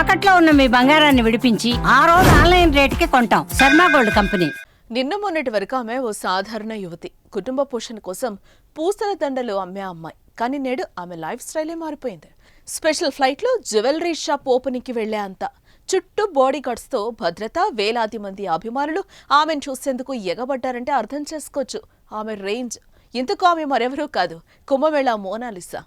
తాకట్లో ఉన్న మీ బంగారాన్ని విడిపించి ఆ రోజు ఆన్లైన్ రేటుకి కొంటాం. Sharma gold company. నిన్న మొన్నటి వరకు ఆమె ఓ సాధారణ యువతి. కుటుంబ పోషణ కోసం పూసల దండలు అమ్మే అమ్మాయి. కానీ నేడు ఆమె లైఫ్ స్టైలే మారిపోయింది. స్పెషల్ ఫ్లైట్లో జ్యువెలరీ షాప్ ఓపెనింగ్కి వెళ్లే అంత చుట్టూ బాడీ గార్డ్స్తో భద్రత, వేలాది మంది అభిమానులు ఆమెను చూసేందుకు ఎగబడ్డారంటే అర్థం చేసుకోవచ్చు ఆమె రేంజ్. ఇంతకు ఆమె మరెవరూ కాదు, కుంభమేళా మోనాలిసా.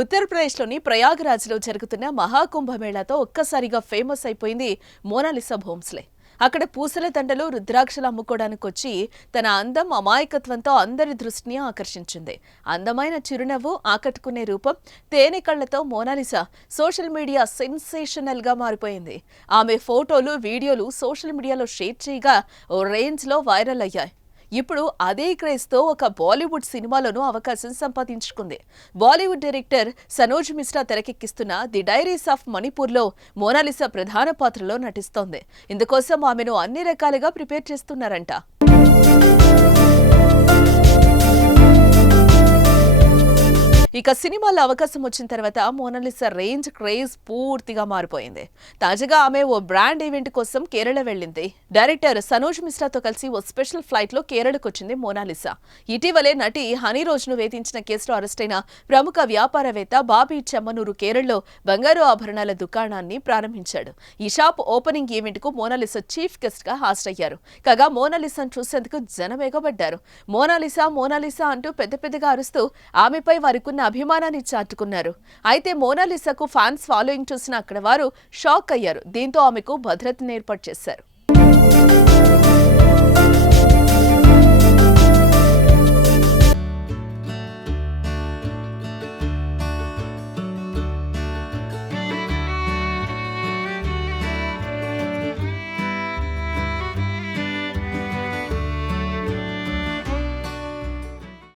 ఉత్తరప్రదేశ్లోని ప్రయాగరాజ్లో జరుగుతున్న మహాకుంభమేళాతో ఒక్కసారిగా ఫేమస్ అయిపోయింది మోనాలిసా భోంస్లే. అక్కడ పూసల దండలు, రుద్రాక్షలు అమ్ముకోవడానికి వచ్చి తన అందం, అమాయకత్వంతో అందరి దృష్టిని ఆకర్షించింది. అందమైన చిరునవ్వు, ఆకట్టుకునే రూపం, తేనె కళ్లతో మోనాలిసా సోషల్ మీడియా సెన్సేషనల్ గా మారిపోయింది. ఆమె ఫోటోలు, వీడియోలు సోషల్ మీడియాలో షేర్ చేయగా ఓ రేంజ్ లో వైరల్ అయ్యాయి. ఇప్పుడు అదే క్రేజ్తో ఒక బాలీవుడ్ సినిమాలోనూ అవకాశం సంపాదించుకుంది. బాలీవుడ్ డైరెక్టర్ సనోజ్ మిశ్రా తెరకెక్కిస్తున్న ది డైరీస్ ఆఫ్ మణిపూర్లో మోనాలిసా ప్రధాన పాత్రలో నటిస్తోంది. ఇందుకోసం ఆమెను అన్ని రకాలుగా ప్రిపేర్ చేస్తున్నారంట. ఇక సినిమాలో అవకాశం వచ్చిన తర్వాత మోనాలిసా రేంజ్, క్రేజ్ పూర్తిగా మారిపోయింది. తాజాగా ఆమె ఓ బ్రాండ్ ఈవెంట్ కోసం కేరళ వెళ్ళింది. డైరెక్టర్ సనోజ్ మిశ్రాతో కలిసి ఓ స్పెషల్ ఫ్లైట్ లో కేరళకు వచ్చింది మోనాలిసా. ఇటీవలే నటి హనీ రోజును వేధించిన కేసులో అరెస్టైన ప్రముఖ వ్యాపారవేత్త బాబీ చెమ్మనూరు కేరళలో బంగారు ఆభరణాల దుకాణాన్ని ప్రారంభించాడు. ఈ షాప్ ఓపెనింగ్ ఈవెంట్ కు మోనాలిసా చీఫ్ గెస్ట్ గా హాజరయ్యారు. కాగా మోనాలిసాను చూసేందుకు జనం ఎగబడ్డారు. మోనాలిసా మోనాలిసా అంటూ పెద్ద పెద్దగా అరుస్తూ ఆమెపై వారికున్న అభిమానాన్ని చాటుకున్నారు. అయితే మోనాలిసాకు ఫ్యాన్స్ ఫాలోయింగ్ చూసిన అక్కడ వారు షాక్ అయ్యారు. దీంతో ఆమెకు భద్రతను ఏర్పాటు చేశారు.